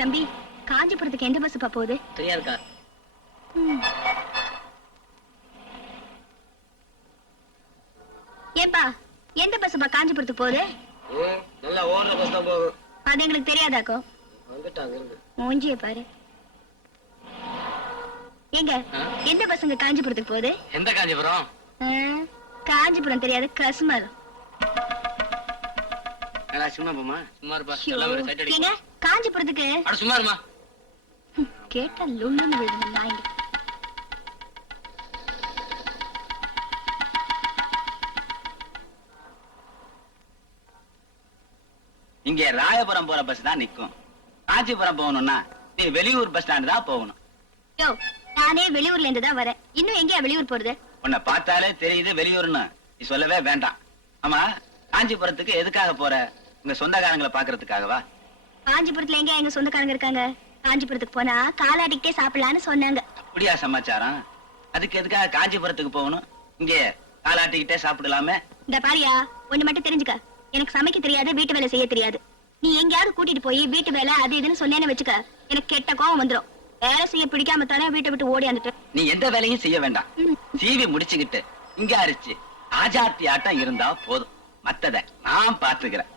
தம்பி, காஞ்சிபுரத்துக்கு எந்த பஸ் போகுது? தெரியாதுக்கா. ஏப்பா, எந்த பஸ் காஞ்சிபுரத்துக்கு போகுது? நல்லா ஓடுற பஸ் தான் போகும். அது எங்களுக்கு தெரியாதாக்கோ. வந்துட்டாங்க இருக்கு. மூஞ்சிய பாரு. எங்க எந்த பஸ்ங்க காஞ்சிபுரத்துக்கு போகுது? எந்த காஞ்சிபுரம்? காஞ்சிபுரம் தெரியாது, கஸ்மல். சும்மா போமா, சும்மா இருப்பா. எங்க காஞ்சிபுரத்துக்கு? அட சும்மா இருமா. கேட்டா லுள்ளுன்னு விழுது நாய்ங்க. இங்க ராயபுரம் போற பஸ் தான் நிக்கும். காஞ்சிபுரம் போகணும்னா நீ வெளியூர் பஸ் ஸ்டாண்ட் தான் போகணும். யோ, நானே வெளியூர்ல இருந்து தான் வரேன். இன்னும் எங்கயா வெளியூர் போறது? உன்னை பார்த்தாலே தெரியுது வெளியூர்னு. நீ சொல்லவே வேண்டாம். ஆமா, காஞ்சிபுரத்துக்கு எதுக்காக போற? உங்க சொந்தக்காரங்களை பாக்குறதுக்காகவா? காஞ்சிபுரத்துல எங்க சொந்தக்காரங்க இருக்காங்க? காஞ்சிபுரத்துக்கு போனா காலாட்டிக்கிட்டே சாப்பிடலான்னு சொன்னாங்க. அப்படியா சமாச்சாரம்? அதுக்கு எதுக்காக காஞ்சிபுரத்துக்கு போகணும்? இங்க காலாட்டிக்கிட்டே சாப்பிடலாமே. இந்த பாரியா, ஒண்ணு மட்டும் தெரிஞ்சுக்க. எனக்கு சமைக்க தெரியாது, வீட்டு வேலை செய்ய தெரியாது. நீ எங்கயாவது கூட்டிட்டு போய் வீட்டு வேலை அது இதுன்னு சொன்னேன்னு வச்சுக்க, எனக்கு கெட்ட கோவம் வந்துடும். வேலை செய்ய பிடிக்காம தானே வீட்டை விட்டு ஓடியாந்துட்டு. நீ எந்த வேலையும் செய்ய வேண்டாம். சீவி முடிச்சுக்கிட்டு இங்க அரிச்சு ஆஜாத்தி ஆட்டம் இருந்தா போதும். மத்தத நான் பாத்துக்கிறேன்.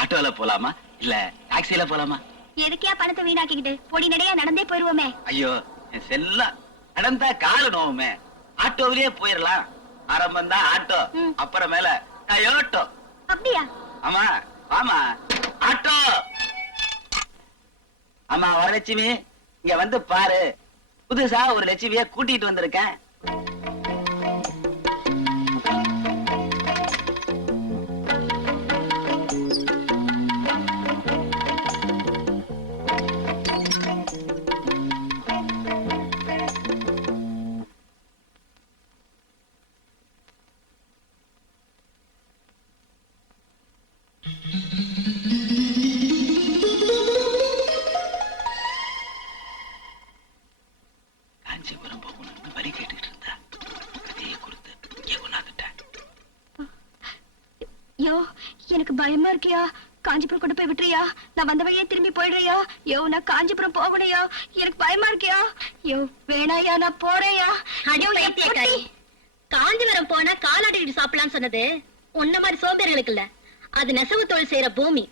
ஆட்டோல போலாமா இல்ல டாக்ஸில போலாமா? எதுக்கியா பணத்தை வீணாக்கிக்கிட்டு பொடி நடையா நடந்தே போயிருவோமே. ஐயோ, என் செல்லம், நடந்தா காலு நோவுமே. ஆட்டோவிலேயே போயிடலாம். ஆரம்பம் தான் ஆட்டோ, அப்புறமேல டயோட்டோ. அப்படியா? ஆமா ஆமா, ஆட்டோ. ஆமா, வரலட்சுமி, இங்க வந்து பாரு. புதுசா ஒரு லட்சுமிய கூட்டிட்டு வந்திருக்கேன். காஞ்சிபுரம் போகணும்னு வழி கேட்டுக்கிட்டு இருந்தா கதையை கொடுத்து இங்கே கொண்டாந்துட்டேன். யோ, எனக்கு பயமா இருக்கியா? காஞ்சிபுரம் கொண்டு போய் விட்டுறியா? நான் வந்த வழியே திரும்பி போயிடுறியா? யோ, நான் காஞ்சிபுரம் போகணையா? எனக்கு பயமா இருக்கியா? யோ, வேணாயா, நான் போறேயா. காஞ்சிபுரம் போனா காலாடிட்டு சாப்பிடலாம்னு சொன்னது உன்ன மாதிரி சோம்பேறிகளுக்கு இல்ல. அது நெசவு தொழில் செய்யற பூமி.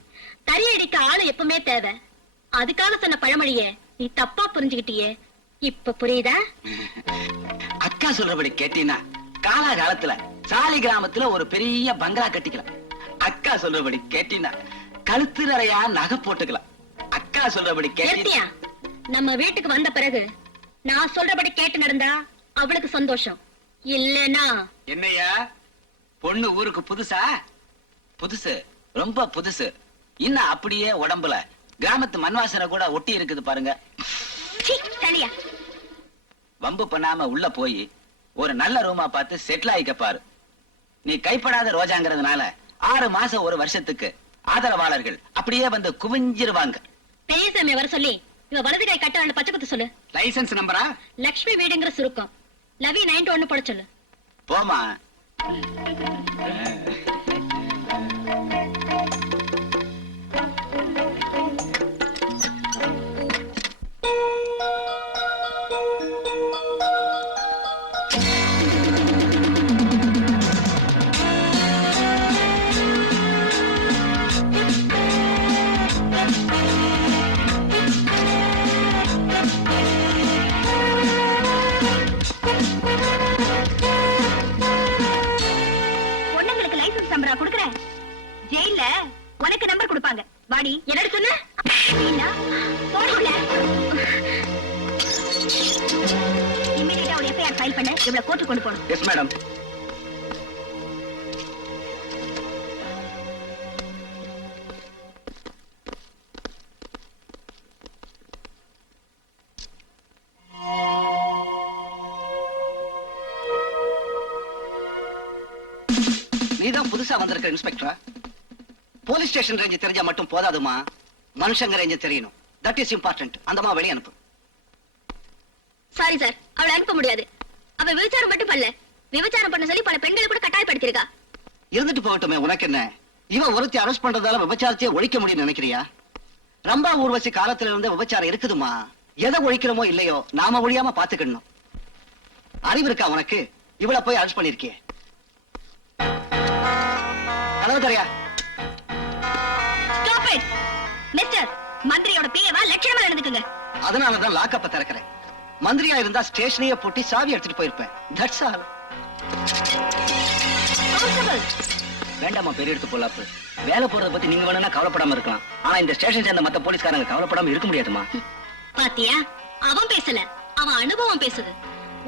தறி அடிக்க ஆளு எப்பவுமே தேவை. அதுக்காக சொன்ன பழமொழிய நீ தப்பா புரிஞ்சுக்கிட்டியே. இப்ப புரியுதா? அக்கா சொல்றபடி கேட்டீங்கன்னா காலகாலத்துல சாலி கிராமத்துல ஒரு பெரிய பங்களா கட்டிக்கலாம். அக்கா சொல்றபடி கேட்டீங்கன்னா கழுத்து நிறையா நகை போட்டுக்கலாம். அக்கா சொல்றபடி கேட்டியா? நம்ம வீட்டுக்கு வந்த பிறகு நான் சொல்றபடி கேட்டு நடந்தா அவளுக்கு சந்தோஷம். இல்லனா என்னையா பொண்ணு ஊருக்கு புதுசா? புதுசு, ரொம்ப புதுசு. இன்னும் அப்படியே உடம்புல கிராமத்து மண்வாசனை கூட ஒட்டி இருக்குது பாருங்க. வம்பு பண்ணாம உள்ள போய் ஒரு நல்ல ரூமா பார்த்து செட்டில் ஆயிக்க பாரு. நீ கைப்படாத ரோஜாங்கிறதுனால 6 மாசம் ஒரு வருஷத்துக்கு ஆதரவாளர்கள் அப்படியே வந்து குவிஞ்சிருவாங்க. பெரியசாமி வர சொல்லி இவ வலது கை கட்ட வேண்ட பச்சை குத்து சொல்லு. லைசன்ஸ் நம்பரா? லட்சுமி வீடுங்கிற சுருக்கம். லவி 91 போட சொல்லு. போமா. ஜெயில உனக்கு நம்பர் கொடுப்பாங்க. வாடி. என்னடி சொன்ன? இமிடியேட்டா ஒரு எஃப்ஐஆர் ஃபைல் பண்ண. இவ்வளவு கோர்ட்டு கொண்டு போகணும். Yes madam. நீதான் புதுசா வந்திருக்க இன்ஸ்பெக்டரா? போலீஸ் ஸ்டேஷன் ரேஞ்ச் தெரிஞ்சா மட்டும் போதாதுமா, மனுஷங்க ரேஞ்ச் தெரியணும். That is important. அந்தமா வெளிய அனுப்பு. சாரி சார், அவளை அனுப்ப முடியாது. அவ விபச்சாரம் மட்டும் பண்ணல, விபச்சாரம் பண்ண சொல்லி பல பெண்களை கூட கட்டாயப்படுத்திருக்கா. இருந்துட்டு போகட்டுமே, உனக்கு என்ன? இவ ஒருத்தி அரெஸ்ட் பண்றதால விபச்சாரத்தையே ஒழிக்க முடியும்னு நினைக்கிறியா? ரம்பா ஊர்வசி காலத்துல இருந்த விபச்சாரம் இருக்குதுமா. எதை ஒழிக்கிறோமோ இல்லையோ நாம ஒழியாம பாத்துக்கணும். அறிவு இருக்கா உனக்கு? இவள போய் அரெஸ்ட் பண்ணிருக்கிய. கனவு தரையா? Stop it mister. மந்திரியோட பிஏவா லட்சணமா நடந்துக்குங்க. அதனாலதான் லாக்கப்ப திறக்கிறேன். மந்திரியா இருந்தா ஸ்டேஷனையே பூட்டி சாவி எடுத்துட்டு போயிருப்பேன். That's all. கான்ஸ்டபிள், வேண்டாமா பெரிய எடுத்து போலாப்பு. வேலை போறத பத்தி நீங்க வேணும்னா கவலைப்படாம இருக்கலாம். ஆனா இந்த ஸ்டேஷன் சேர்ந்த மத்த போலீஸ்காரங்க கவலைப்படாம இருக்க முடியாதுமா. பாத்தியா, அவன் பேசல, அவன் அனுபவம் பேசுது.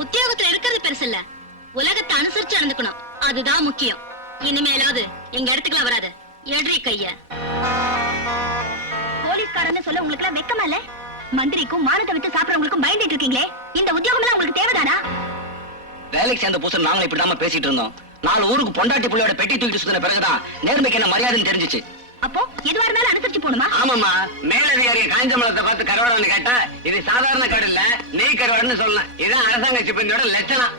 உத்தியோகத்துல இருக்கிறது பெருசு இல்ல, உலகத்தை அனுசரிச்சு நடந்துக்கணும், அதுதான் முக்கியம். இனிமேலாவது எங்க இடத்துக்குலாம் வராது. எட்ரி கைய. போலீஸ்காரன்னு சொல்ல உங்களுக்கு எல்லாம் வெக்கமா இல்ல? மந்திரிக்கும் மானத்தை விட்டு சாப்பிடறவங்களுக்கும் பயந்துட்டு இருக்கீங்களே, இந்த உத்தியோகம் எல்லாம் உங்களுக்கு தேவைதானா? வேலைக்கு சேர்ந்த புதுசு நாங்களும் இப்படிதான் பேசிட்டு இருந்தோம். 4 ஊருக்கு பொண்டாட்டி புள்ளையோட பெட்டி தூக்கிட்டு சுத்தின பிறகுதான் நேர்மைக்கு என்ன மரியாதைன்னு தெரிஞ்சுச்சு. அப்போ எதுவா இருந்தாலும் அனுசரிச்சு போணுமா? ஆமாமா, மேலதிகாரிய காஞ்சமலத்தை பார்த்து கருவாடன்னு கேட்டா இது சாதாரண கரு இல்ல, நெய் கருவாடுன்னு சொல்லலாம். இதான் அரசாங்க சிப்பந்தியோட லட்சணம்.